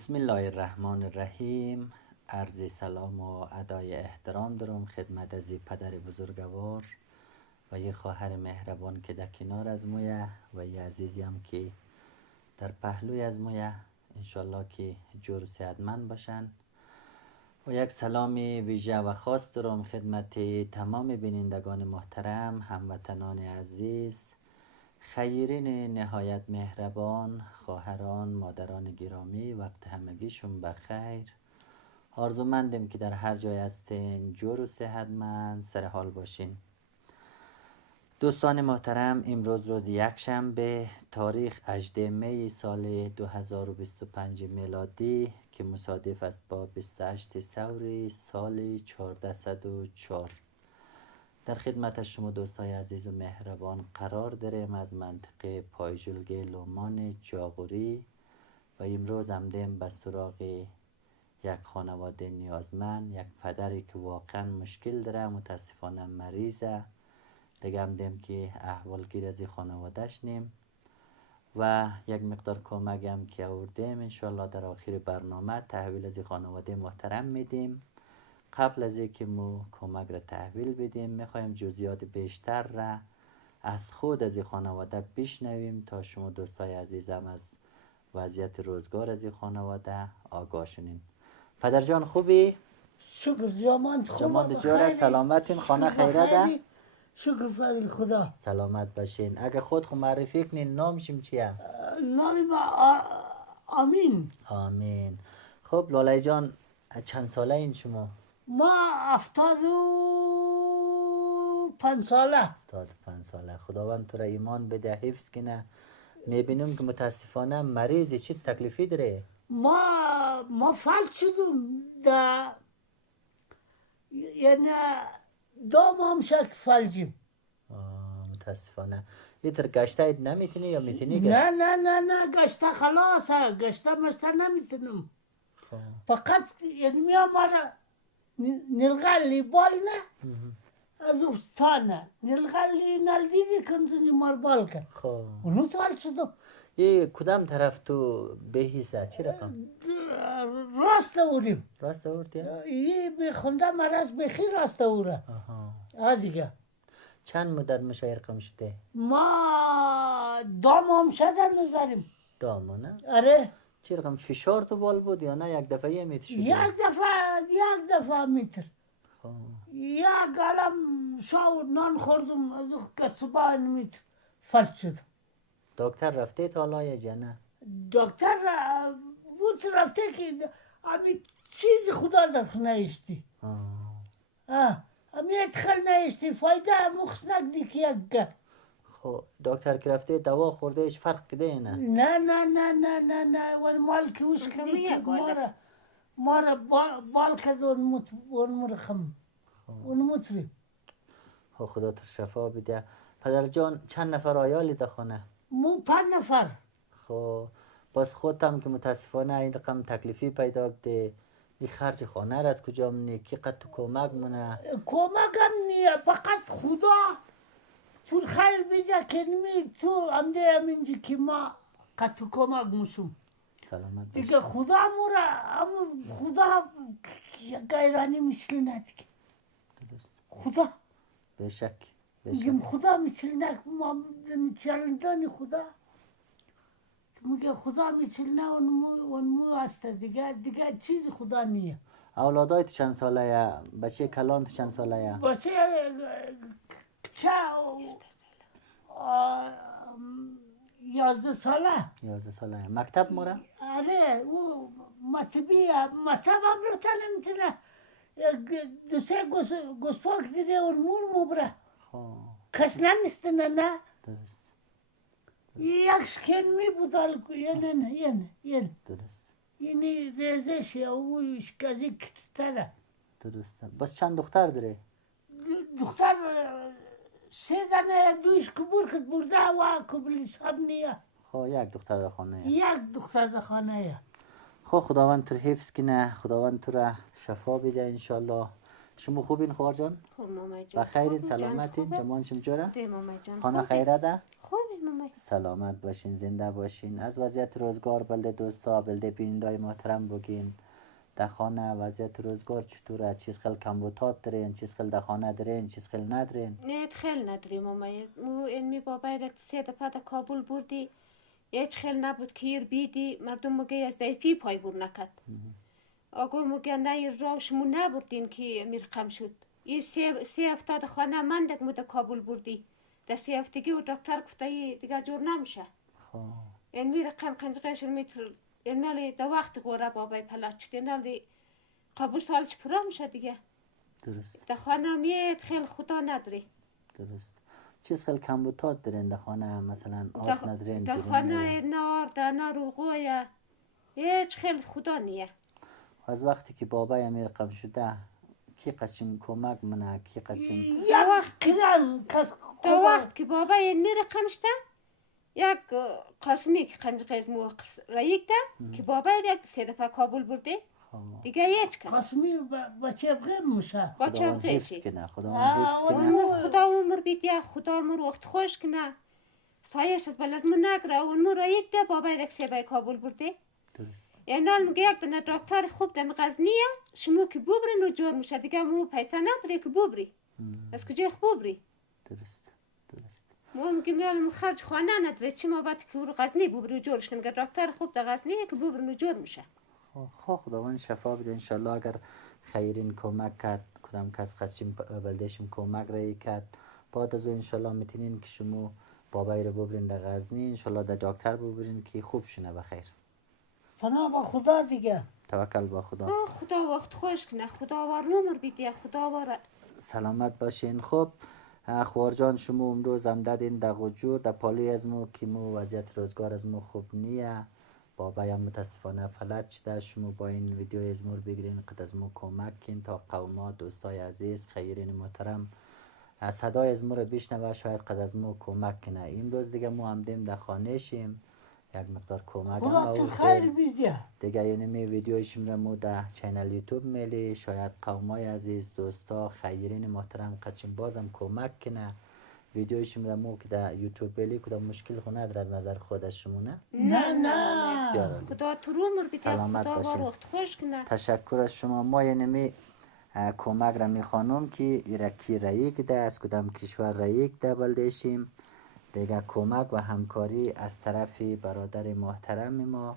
بسم الله الرحمن الرحیم. عرض سلام و ادای احترام دارم خدمت از پدر بزرگوار و یه خواهر مهربان که در کنار از مویه و یه عزیزی هم که در پهلوی از مویه، انشالله که جور و صحتمند باشن. و یک سلام ویژه و خاص دارم خدمت تمام بینندگان محترم، هموطنان عزیز، خیرین نهایت مهربان، خواهران، مادران گرامی، وقت همگیشون بخیر. آرزومندم که در هر جای هستین جور و صحتمند سر حال باشین. دوستان محترم، امروز روز یکشنبه تاریخ 18 می سال 2025 میلادی که مصادف است با 28 ثور سال 1404. در خدمت شما دوستای عزیز و مهربان قرار داریم از منطقه پایجلگه لومان جاغوری و امروز آمدیم به سراغ یک خانواده نیازمند، یک پدری که واقعا مشکل داره، متاسفانه مریضه. دیگه آمدیم که احوالگیر از این خانوادهش نیم و یک مقدار کمک هم که آوردیم انشالله در آخر برنامه تحویل از این خانواده محترم میدیم. قبل از اینکه ما کمک را تحویل بدیم میخوایم جزئیات بیشتر را از خود از این خانواده بشنویم تا شما دوستای عزیزم از وضعیت روزگار از این خانواده آگاه شنین. پدر جان خوبی؟ شکر جامند خوبه جوره سلامتین، خانه خیره ده؟ شکر فضل خدا. سلامت باشین. اگه خود خود معرفی کنین نامشیم چیه؟ نام ما آمین. آمین. خب لالای جان چند ساله این شما؟ ما 75 ساله. 75 ساله. خداوند تو را ایمان بده، حفظ کنه. میبینیم که متاسفانه مریضی، چیز تکلیفی داره؟ ما فلج شدیم یعنی دام هم شک فلجیم. متاسفانه. یه تر گشته اید نمیتونی یا میتونی؟ نه گشته خلاصه، گشته نمیتونم. فقط یعنی میام مارا نلغلی بال نه از استانه نلغلی نلدیدی کنزنی مار بال کن. اونو سوال شدم یه کدام طرف تو بهیسه چی رقم؟ راست اوریم. راست اورد یا؟ یه بخونده مرز بخی راست اوره. دیگه چند مدت مشایر رقم شده؟ ما دام هم شده نظریم. دام نه؟ آره. چی رقم فشار تو بال بود یا نه یک دفعه یه میتر شده؟ یک دفعه میتر. یک گلم شاور نان خوردم از او که صبح میتر فلج شدم. دکتر رفته تا حالا یا نه؟ دکتر بود رفته که امی چیز خدا در خونه اشتی. امی ادخل نایشتی فایده مخصنک دی که یک گر. خب دکتر که رفته دوا خورده ایش فرق کده نه؟ نه ولی مال که اوش کدی که مارا بال کد اون مرخم اون مطری. خب خدا تو شفا بده. پدر جان چند نفر آیالی در خانه؟ مو 5 نفر. خب باز خودم که متاسفانه این رقم تکلیفی پیدا کرده، این خرج خانه را از کجا منی؟ کی قد تو کمک منه؟ کمکم نیه، فقط خدا تو خیر بیده که نمی تو امده همینجا که ما قد تو کمک موشم. سلامت باشی. دیگه خدا مورا خدا گیرانی مثل ندیگه. خدا بشک میگم خدا مثل ندیگه. ما چلندانی خدا میگه خدا مثل نه اون مو هست. دیگه چیز خدا نیه. اولادای تو چند ساله یا؟ بچه کلان تو چند ساله یا؟ بچه چه 11 ساله. 11 ساله. مکتب مورا؟ آره او مکتب هم رو نمیتونه. دو سه گسپاک دیده اون مور مبره. کس نمیستنه نه. درست. یک شکن می بودال یه درست. یعنی ریزش او کازی کتره. درسته. بس چند دختر داره؟ دختر 3 دانه دویش کبور کد برده و کبلی صاحب نیه. خب یک دختر در خانه یا؟ یک دختر در خانه یا. خب خداوند تو حفظ کنه، خداوند تو را شفا بده انشالله. شما خوبین خوار جان؟ خوب ماما جان. بخیرین سلامتین جمان شما جوره؟ ده ماما جان. خانه خیره ده؟ خوبه ماما. سلامت باشین زنده باشین. از وضعیت روزگار بلده دوستا بلده بینندای محترم بگین در خانه وضعیت روزگار چطوره؟ چیز خیلی کمبوتات دارین؟ چیز خیلی در خانه دارین؟ چیز خیلی ندارین؟ نه خیلی نداریم ماما. مو علمی بابای را سه دفعه در کابل بردی هیچ خیلی نبود کیر بیدی مردم مگه از ضعیفی پای بر نکد آگو مگه نه راوشمو نبردین که میر کم شد یه سه هفته در خانه مندک مو در کابل بردی در سه هفتگی و دکتر گفته دیگه جور نمیشه علمی رقم کنجقش متر علمی در وقت غوره بابای پلچ کنالی قبول سالش پرا میشه دیگه درست در خانه میاد خیلی خدا نداری درست چیز خیلی کمبوتات دارین در خانه مثلا آب ندارین در خانه نار دانا روغویا هیچ خیلی خدا نیه از وقتی که بابای امیر قم شده کی قچین کمک منه کی قچین یک کرم کس در وقت که بابای امیر قم شده یک قاسمی که قنجقیز مو رایک ده که بابای یک سه دفعه کابل برده دیگه هیچ کس قسمی بچه بغیر میشه بچه بغیر چی خدا عمر بیدیه خدا عمر وقت خوش کنه سایش از بلزمو نگره اون مو رایک ده بابای یک سه بای کابل برده یعنی میگه یک دنه دکتر خوب دم غزنیه شما که ببرین و جور میشه دیگه مو پیسه نداری که ببری از کجای خوب ببری درست مو میگه میارم خرج خانه نداری چی ما باید که رو غزنی ببری و جورش نمیگه دکتر خوب در غزنیه که ببرین و جور میشه خداوند شفا بده انشالله اگر خیرین کمک کرد کدام کس خدشیم بلدهشم کمک رایی کرد بعد از او انشالله میتونین که شما بابای رو ببرین در غزنی انشالله در دکتر ببرین که خوب شنه بخیر پناه با خدا دیگه توکل با خدا خدا وقت خوش کنه خدا وار عمر بیدیه خدا وار سلامت باشین خب خوار جان شما امروز هم دادین در غجور در پالوی از مو که مو وضعیت روزگار از مو خوب نیه بابای هم متاسفانه فلج شده شما با این ویدیو از مور بگیرین قد از مو کمک کن تا قوما دوستای عزیز خیرین محترم صدای از مو رو بشنوه شاید قد از مو کمک کنه امروز دیگه مو هم دیم در خانه شیم یک مقدار کمک هم خیر بیدیه دیگه یعنی می ویدیوشیم را مو در چینل یوتیوب میلی شاید قومای عزیز دوستا خیرین محترم قدشیم بازم کمک کنه ویدیوشیم را مو که در یوتیوب بیلی کدام مشکل خونه در از نظر خودش شما نه خدا تو رو عمر بیدیه خدا وقت خوش کنه تشکر از شما ما یعنی کمک را میخوانم که ایرکی رایک ده از کدام کشور رایک ده بلدهشیم دیگه کمک و همکاری از طرف برادر محترم ما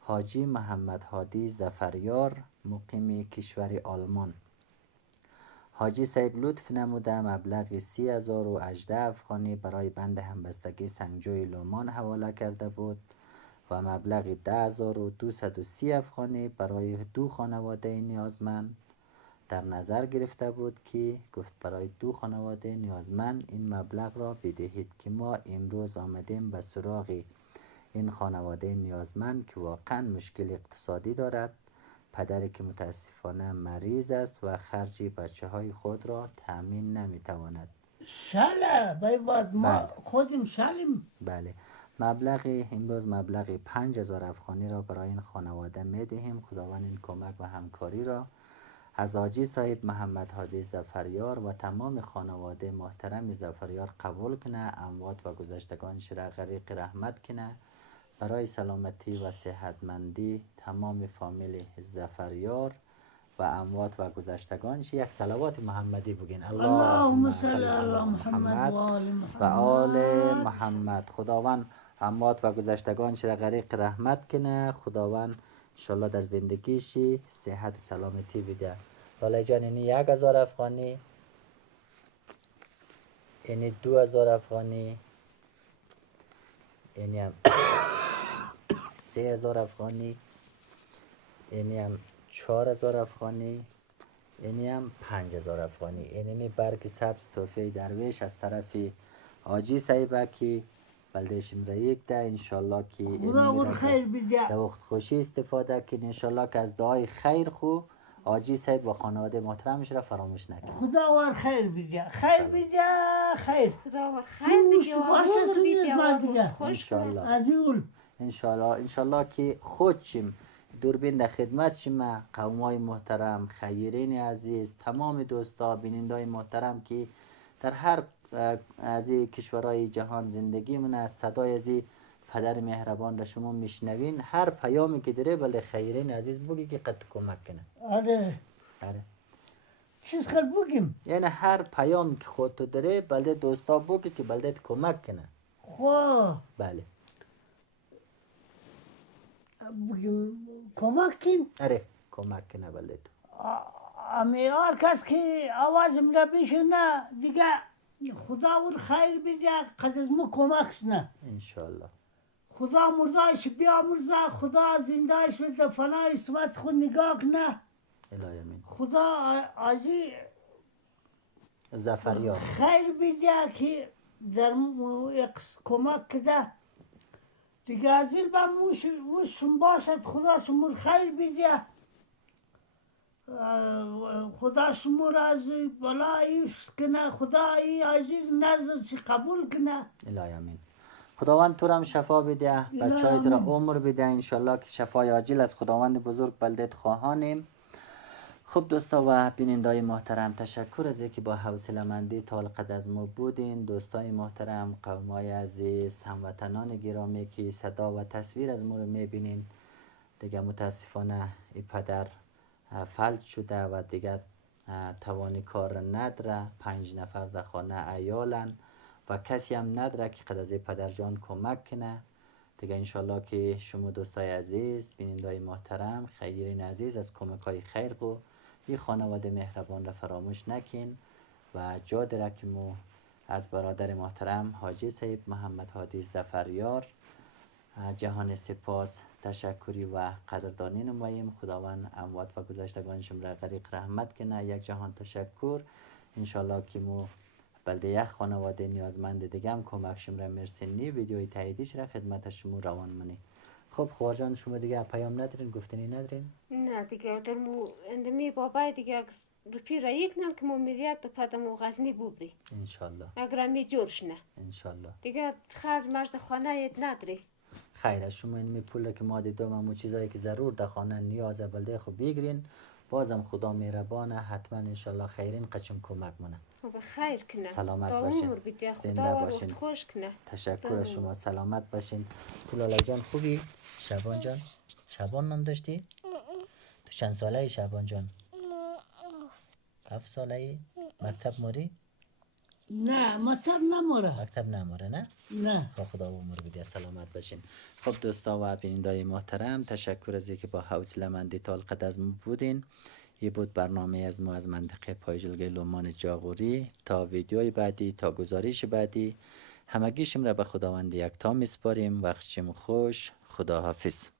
حاجی محمد هادی ظفریار مقیم کشور آلمان حاجی صاحب لطف نموده مبلغ 30,018 افغانی برای بند همبستگی سنگجوی لومان حواله کرده بود و مبلغ 10,230 افغانی برای 2 خانواده نیازمند در نظر گرفته بود که گفت برای 2 خانواده نیازمند این مبلغ را بدهید که ما امروز آمدیم به سراغ این خانواده نیازمند که واقعا مشکل اقتصادی دارد پدری که متاسفانه مریض است و خرج بچه های خود را تأمین نمیتواند شله باید ما خودیم شلیم بله مبلغ امروز مبلغ 5,000 افغانی را برای این خانواده میدهیم خداوند این کمک و همکاری را از حاجی صاحب محمد هادی ظفریار و تمام خانواده محترم ظفریار قبول کنه اموات و گذشتگانش را غریق رحمت کنه برای سلامتی و صحتمندی تمام فامیل ظفریار و اموات و گذشتگانش یک صلوات محمدی بگین اللهم صل علی محمد و آل محمد خداوند اموات و گذشتگانش را غریق رحمت کنه خداوند انشالله در زندگیشی صحت و سلامتی بده لاله جان اینی 1,000 افغانی اینی 2,000 افغانی اینی هم 3,000 افغانی اینی هم 4,000 افغانی اینی هم 5,000 افغانی اینی برگ سبز تحفه درویش از طرف حاجی صاحبه که بلدهشم رایک ده انشالله که در وقت خوشی استفاده کن انشالله که از دعای خیر خو حاجی صاحب و خانواده محترمش را فراموش نکن خدا ور خیر بیده خیر بیده خیر خدا ور خیر بیده انشالله که خودشیم دوربین در خدمت شما قومای محترم، خیرین عزیز، تمام دوستا بینندای محترم که در هر از کشورهای جهان زندگی من از صدای از پدر مهربان را شما میشنوین، هر پیامی که داره بله خیرین عزیز بگی که قد کمک کنه. آره چیز خیلی بگیم، یعنی هر پیامی که خودتو داره بله دوستا بگی که بله کمک کنه. خواه بله بگیم کمک کن. اره کمک کنه بله تو. امی هر کس که آوازم را بشنه دیگه خدا ور خیر بده، قد از ما کمکش نه انشالله. خدا مردایش بیامرزه، خدا زندهش بده، فنای اسمت خود نگاه کنه. الهی امین. خدا آجی زفریار خیر بده که در کمک کده دیگه از این با موشم باشد. خدا شمور خیر بده، خدا شمور از بلایی کنه، خدا ای عزیز نظر چی قبول کنه. الهی امین. خداوند تو را هم شفا بده، بچهای تو را عمر بده انشالله که شفای عاجل از خداوند بزرگ بلدت خواهانیم. خب دوستا و بینندای محترم، تشکر از اینکه با حوصله مندی تا القد از ما بودین. دوستای محترم، قومای عزیز، هموطنان گرامی که صدا و تصویر از ما رو میبینین، دیگه متاسفانه این پدر فلج شده و دیگه توان کار نداره. 5 نفر در خانه عیالن و کسی هم نداره که قد از پدر جان کمک کنه. دیگه انشالله که شما دوستای عزیز، بینندای محترم، خیرین عزیز از کمک های خیر کو این خانواده مهربان را فراموش نکن و جا داره که مو از برادر محترم حاجی صاحب محمد هادی زفریار جهان سپاس تشکری و قدردانی نماییم. خداوند اموات و گذشتگانشون را غریق رحمت کنه. یک جهان تشکر. انشالله که مو بلده یک خانواده نیازمند دیگه هم کمکشون را مرسنی ویدیوی تاییدیش را خدمت شما روان منی. خب خوار جان شما دیگه پیام ندارین، گفتنی ندارین؟ نه دیگه در مو اندمی بابای دیگه رفی را یک نم که مو میریاد دفعه مو غزنی بوبری انشالله. اگر می جورش نه انشالله. دیگه خرج مرد خانه ایت نداری. خیره شما این می پوله که ما دیدم همون چیزایی که ضرور در خانه نیازه بلده خب بگیرین. بازم خدا مهربانه، حتما انشالله خیرین قچم کمک منه. خب خیر کنه. سلامت تا باشین. عمر بیده زنده خدا باشین. وقت خوش کنه. تشکر از شما. سلامت باشین. پولالا جان خوبی؟ شبان جان؟ شبان نام داشتی؟ تو چند ساله ای شبان جان؟ 7 ساله ای؟ مکتب ماری؟ نه مطب نموره. مکتب نماره نه؟ نه خدا عمر بده. سلامت باشین. خب دوستا و بینندای محترم، تشکر از اینکه با حوصله مندی تا القد از ما بودین. این بود برنامه از ما از منطقه پایجلگه لومان جاغوری. تا ویدیوی بعدی، تا گزارش بعدی، همگیشم را به خداوند یکتا میسپاریم. وقتشم خوش. خدا حافظ.